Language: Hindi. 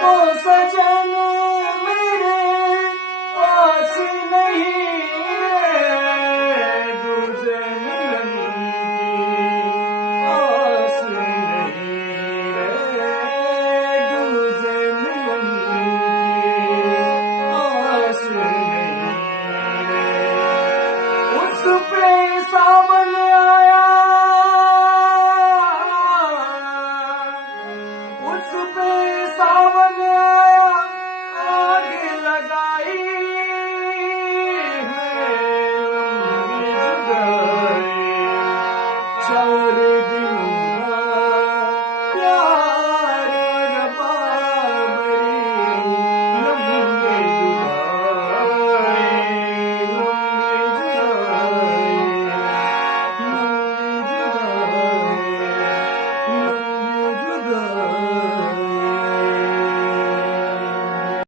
तो सजन मेरे पास नहीं है, दूजे मिलन की आस नहीं है, दूजे मिलन की आस नहीं है। उस पे सावन आया, उस पे सावन